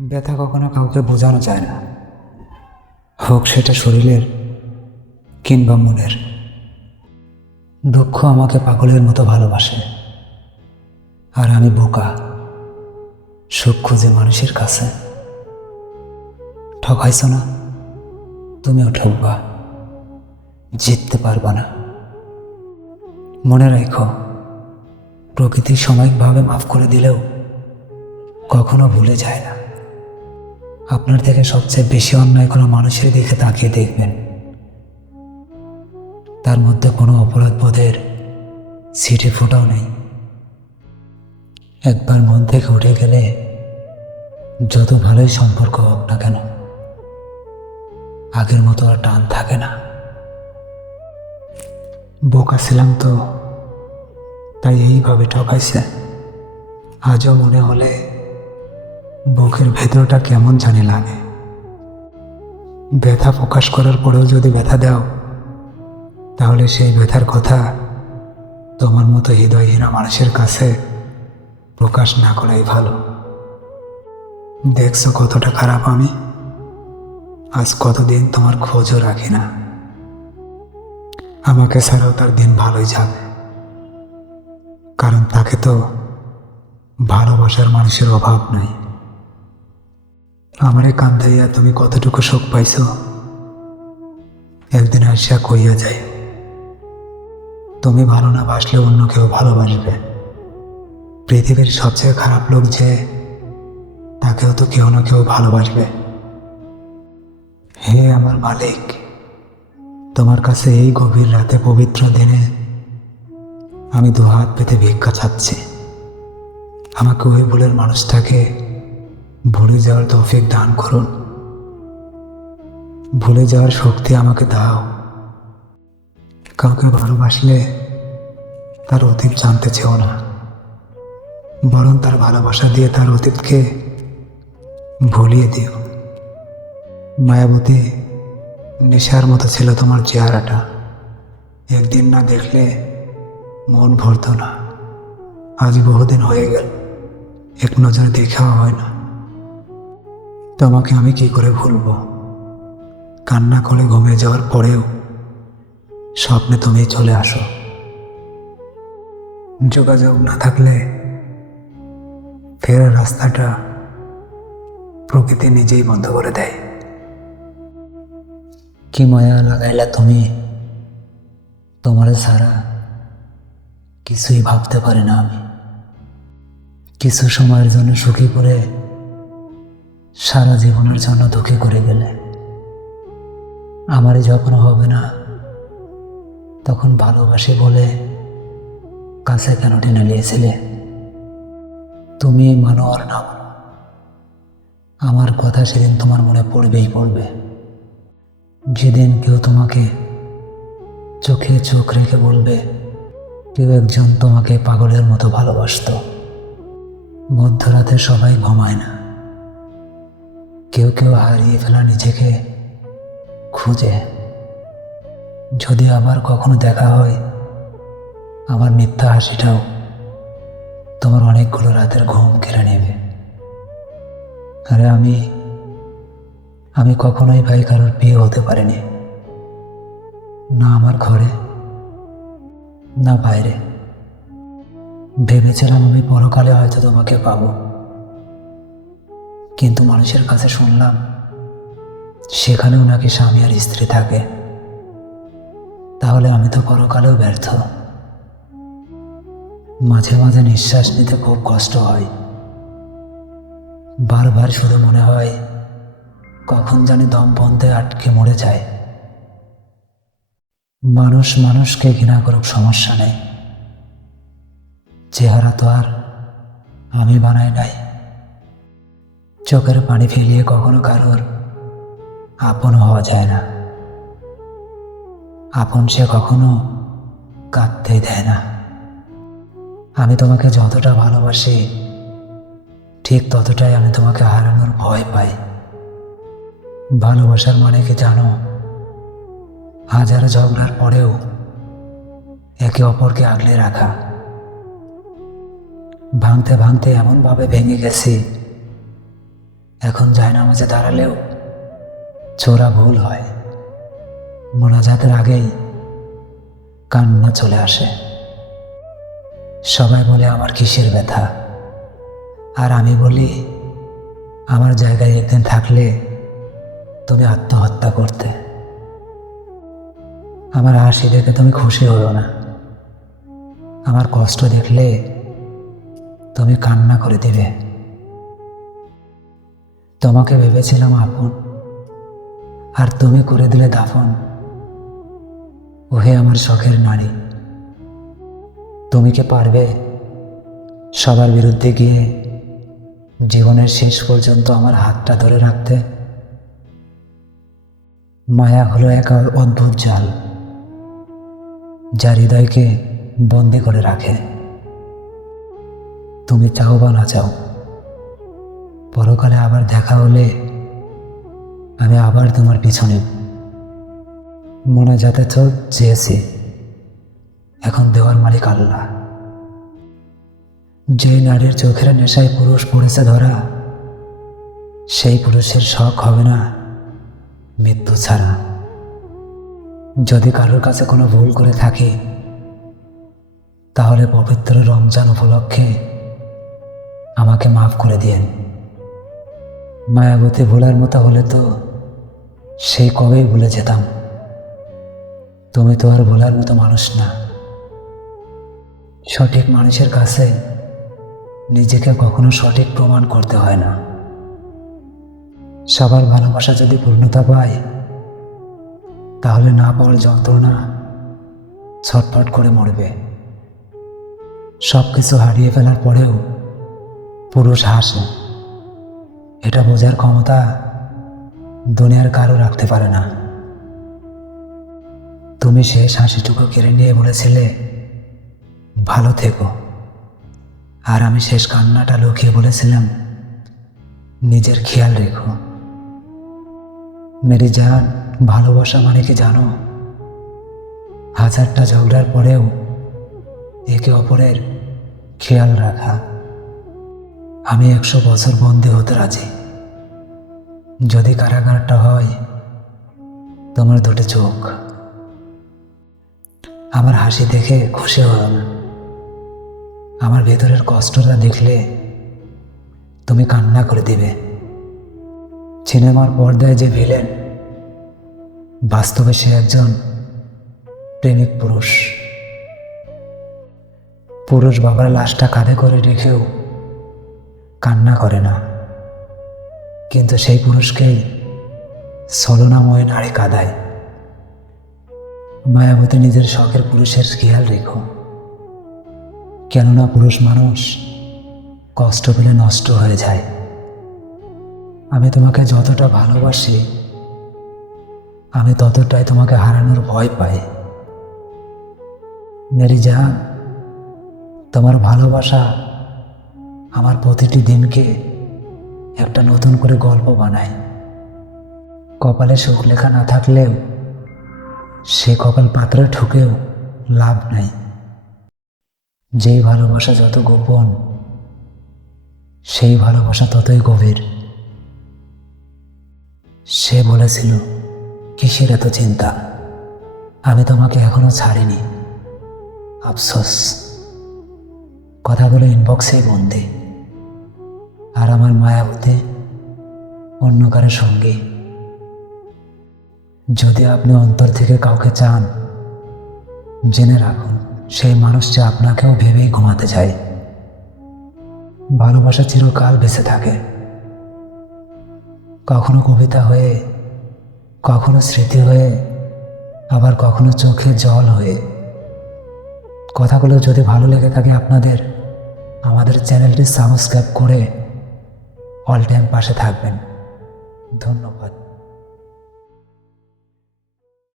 ব্যথা কখনো কাউকে বোঝানো যায় না, হোক সেটা শরীরের কিংবা মনের। দুঃখ আমাকে পাগলের মতো ভালোবাসে, আর আমি বোকা সুখ খুঁজে মানুষের কাছে। ঠকাইছ না, তুমিও ঠকবা, জিততে পারবা না। মনে রাখো, প্রকৃতি সাময়িকভাবে মাফ করে দিলেও কখনো ভুলে যায় না। আপনার থেকে সবচেয়ে বেশি অন্যায় কোনো মানুষের দিকে তাকিয়ে দেখবেন, তার মধ্যে কোনো অপরাধ বোধের ছিটে ফোটাও নেই। একবার মন থেকে উঠে গেলে যত ভালোই সম্পর্ক হোক না কেন, আগের মতো আর টান থাকে না। বোকা ছিলাম তো, তাই এইভাবে ঠকাইছে। আজও মনে হলে বুকের ভেতরটা কেমন জানি লাগে। ব্যথা প্রকাশ করার পরেও যদি ব্যথা দাও, তাহলে সেই ব্যথার কথা তোমার মতো হৃদয়হীনা মানুষের কাছে প্রকাশ না করাই ভালো। দেখছো কতটা খারাপ আমি, আজ কতদিন তোমার খোঁজও রাখি না। আমাকে ছাড়াও তার দিন ভালোই যাবে, কারণ তাকে তো ভালোবাসার মানুষের অভাব নাই। আমারে কান্দাইয়া তুমি কতটুকু শোক পাইছ, একদিন আসিয়া কইয়া যায়। তুমি ভালো না বাসলে অন্য কেউ ভালোবাসবে। পৃথিবীর সবচেয়ে খারাপ লোক যে, তাকেও তো কেউ না কেউ ভালোবাসবে। হে আমার মালিক, তোমার কাছে এই গভীর রাতে পবিত্র দিনে আমি দুহাত পেতে ভিক্ষা চাচ্ছি। আমাকে ওই ভুলের মানুষটাকে ভুলে যাওয়ার তৌফিক দান করুন। ভুলে যাওয়ার শক্তি আমাকে দাও। কাউকে ভালোবাসলে তার অতীত জানতে চেও না, বরং তার ভালোবাসা দিয়ে তার অতীতকে ভুলিয়ে দিও। মায়াবতী, নেশার মতো ছিল তোমার চেহারাটা। একদিন না দেখলে মন ভরত না। আজ বহুদিন হয়ে গেল, এক নজরে দেখাও হয় না। তোমাকে আমি কি করে ভুলবো? কান্না করে ঘুমিয়ে যাওয়ার পরেও স্বপ্নে তুমি চলে আসো। যোগাযোগ না থাকলে ফেরার রাস্তাটা প্রকৃতি নিজেই বন্ধ করে দেয়। কি মায়া লাগাইলা তুমি, তোমার ছাড়া কিছুই ভাবতে পারি না আমি। কিছু সময়ের জন্য সুখী করে সারা জীবনের জন্য দুঃখী করে গেলে। আমারই যখন হবে না, তখন ভালোবাসি বলে কাছে কেন টেনে নিয়েছিলে? তুমি মানো আর না মানো, আমার কথা সেদিন তোমার মনে পড়বেই পড়বে। যেদিন কেউ তোমাকে চোখে চোখ রেখে বলবে কেউ একজন তোমাকে পাগলের মতো ভালোবাসতো। মধ্যরাতে সবাই ঘুমায় না, কেউ কেউ হারিয়ে ফেলা নিজেকে খুঁজে। যদি আবার কখনো দেখা হয়, আমার মিথ্যা হাসিটাও তোমার অনেকগুলো রাতের ঘুম কেড়ে নেবে। আরে আমি কখনোই ভাই কারোর বিয়ে হতে পারিনি, না আমার ঘরে না বাইরে। ভেবেছিলাম আমি পরকালে হয়তো তোমাকে পাবো, কিন্তু মানুষের কাছে শুনলাম সেখানেও নাকি স্বামী আর স্ত্রী থাকে। তাহলে আমি তো পরকালেও ব্যর্থ। মাঝে মাঝে নিঃশ্বাস নিতে খুব কষ্ট হয়। বারবার শুধু মনে হয় কখন জানি দম বন্ধে আটকে মরে যায়। মানুষ মানুষকে ঘৃণা করুক, সমস্যা নেই। চেহারা তো আর আমি বানাই নাই। চোখের পানি ফেলিয়ে কখনো কারোর আপন হওয়া যায় না। আপন সে কখনো কাঁদতেই দেয় না। আমি তোমাকে যতটা ভালোবাসি, ঠিক ততটাই আমি তোমাকে হারানোর ভয় পাই। ভালোবাসার মানে কি জানো? হাজার ঝগড়ার পরেও একে অপরকে আগলে রাখা। ভাঙতে ভাঙতে এমনভাবে ভেঙে গেছি, এখন জায়নামাজে দাঁড়ালেও চোরা ভুল হয়, মোনাজাতের আগেই কান্না চলে আসে। সবাই বলে আমার কিসের ব্যথা, আর আমি বলি আমার জায়গায় একদিন থাকলে তুমি আত্মহত্যা করতে। আমার হাসি দেখে তুমি খুশি হও না, আমার কষ্ট দেখলে তুমি কান্না করে দিবে। তোমাকে ভেবেছিলাম আপন, আর তুমি করে দিলে দাফন। ওহে আমার শখের নারী, তুমি কি পারবে সবার বিরুদ্ধে গিয়ে জীবনের শেষ পর্যন্ত আমার হাতটা ধরে রাখতে? মায়া হলো এক অদ্ভুত জাল, যা হৃদয়কে বন্দি করে রাখে। তুমি চাও বা না চাও, পরকালে আবার দেখা হলে আমি আবার তোমার পিছনে। মনে যাতে তো চেয়েছি, এখন দেওয়ার মালিক আল্লাহ। যে নারীর চোখের নেশায় পুরুষ পড়েছে ধরা, সেই পুরুষের শখ হবে না মৃত্যু ছাড়া। যদি কারোর কাছে কোনো ভুল করে থাকি, তাহলে পবিত্র রমজান উপলক্ষে আমাকে মাফ করে দিয়েন। মায়াবতী ভোলার মতো হলে তো সেই কবেই ভুলে যেতাম। তুমি তো আর ভোলার মতো মানুষ না। সঠিক মানুষের কাছে নিজেকে কখনো সঠিক প্রমাণ করতে হয় না। সবার ভালোবাসা যদি পূর্ণতা পায়, তাহলে না পাওয়ার যন্ত্রণা ছটফট করে মরবে। সব কিছু হারিয়ে ফেলার পরেও পুরুষ হাসে, এটা বোঝার ক্ষমতা দুনিয়ার কারো রাখতে পারে না। তুমি শেষ হাসিটুকু কেড়ে নিয়ে বলেছিলে ভালো থেকো, আর আমি শেষ কান্নাটা লুকিয়ে বলেছিলাম নিজের খেয়াল রেখো। মেরি জান, ভালোবাসা মানে কি জানো? হাজারটা ঝগড়ার পরেও একে অপরের খেয়াল রাখা। আমি 100 বছর বন্দী হতে রাজি, যদি কারাগারটা হয় তোমার দুটো চোখ। আমার হাসি দেখে খুশি হও না, আমার ভেতরের কষ্টটা দেখলে তুমি কান্না করে দিবে। সিনেমার পর্দায় যে ভিলেন, বাস্তবে সে একজন প্রেমিক পুরুষ। পুরুষ বাবার লাশটা কাঁধে করে রেখেও কান্না করে না, কিন্তু সেই পুরুষকেই ছলনাময় নারী কাঁদায়। মায়াবতী নিজের শখের পুরুষের খেয়াল রেখো, কেননা পুরুষ মানুষ কষ্ট পেলে নষ্ট হয়ে যায়। আমি তোমাকে যতটা ভালোবাসি, আমি ততটাই তোমাকে হারানোর ভয় পাই। মেরি জান, তোমার ভালোবাসা আমার প্রতিটি দিনকে একটা নতুন করে গল্প বানায়। কপালে সুখ লেখা না থাকলেও সে কপাল পাত্রে ঠুকেও লাভ নাই। যেই ভালোবাসা যত গোপন, সেই ভালোবাসা ততই গভীর। সে বলেছিল কিসের এত চিন্তা, আমি তোমাকে এখনো ছাড়িনি। আফসোস, কথাগুলো ইনবক্সেই বন্দি, আর আমার মায়াবতী অন্য কারো সঙ্গী। যদি আপনি অন্তর থেকে কাউকে চান, জেনে রাখুন সেই মানুষটি আপনাকেও ভেবেই ঘুমাতে চায়। ভালোবাসা চিরকাল বেঁচে থাকে, কখনো কবিতা হয়ে, কখনো স্মৃতি হয়ে, আবার কখনো চোখে জল হয়ে। কথাগুলো যদি ভালো লেগে থাকে আপনাদের, আমাদের চ্যানেলটি সাবস্ক্রাইব করে অল টাইম পাশে থাকবেন। ধন্যবাদ।